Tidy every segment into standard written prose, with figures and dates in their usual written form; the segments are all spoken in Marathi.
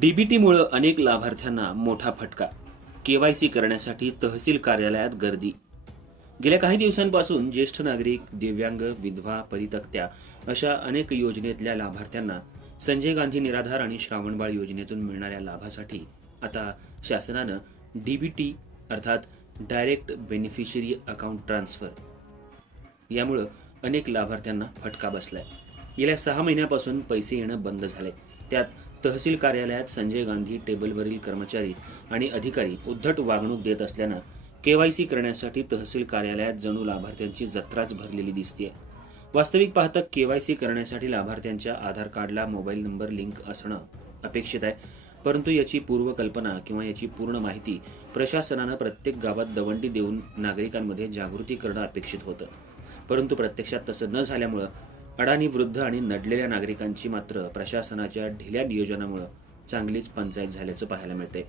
डीबीटीमुळे अनेक लाभार्थ्यांना मोठा फटका. केवायसी करण्यासाठी तहसील कार्यालयात गर्दी. गेल्या काही दिवसांपासून ज्येष्ठ नागरिक, दिव्यांग, विधवा, परित्यक्त्या अशा अनेक योजनेतल्या लाभार्थ्यांना संजय गांधी निराधार आणि श्रावणबाळ योजनेतून मिळणाऱ्या लाभासाठी आता शासनानं डीबीटी अर्थात डायरेक्ट बेनिफिशरी अकाउंट ट्रान्सफर यामुळे अनेक लाभार्थ्यांना फटका बसलाय. गेल्या 6 महिन्यापासून पैसे येणं बंद झाले. त्यात तहसील कार्यालयात संजय गांधी टेबलवरील कर्मचारी आणि अधिकारी उद्धट वागणूक देत असल्यानं केवायसी करण्यासाठी तहसील कार्यालयात जणू लाभार्थ्यांची जत्राच भरलेली दिसतेय. वास्तविक पाहता केवायसी करण्यासाठी लाभार्थ्यांच्या आधार कार्डला मोबाईल नंबर लिंक असणं अपेक्षित आहे, परंतु याची पूर्वकल्पना किंवा याची पूर्ण माहिती प्रशासनानं प्रत्येक गावात दवंडी देऊन नागरिकांमध्ये जागृती करणं अपेक्षित होतं. परंतु प्रत्यक्षात तसं न झाल्यामुळं अडाणी, वृद्ध आणि नडलेल्या नागरिकांची मात्र प्रशासनाच्या ढिल्या नियोजनामुळे चांगलीच पंचायत झाल्याचं पाहायला मिळतंय.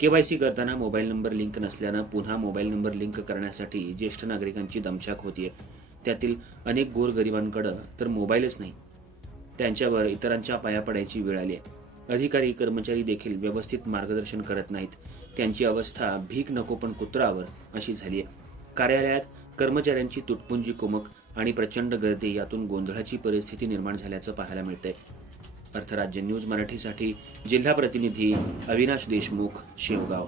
केवायसी करताना मोबाईल नंबर लिंक नसल्यानं पुन्हा मोबाईल नंबर लिंक करण्यासाठी ज्येष्ठ नागरिकांची दमछाक होतीये. त्यातील अनेक गोरगरिबांकडे तर मोबाईलच नाही. त्यांच्यावर इतरांच्या पाया पडायची वेळ आली आहे. अधिकारी, कर्मचारी देखील व्यवस्थित मार्गदर्शन करत नाहीत. त्यांची अवस्था भीक नको पण कुत्रावर अशी झाली आहे. कार्यालयात कर्मचाऱ्यांची तुटपुंजी कुमक आणि प्रचंड गर्दी यातून गोंधळाची परिस्थिती निर्माण झाल्याचं पाहायला मिळतंय. अर्थराज्य न्यूज मराठीसाठी जिल्हा प्रतिनिधी अविनाश देशमुख, शेवगाव.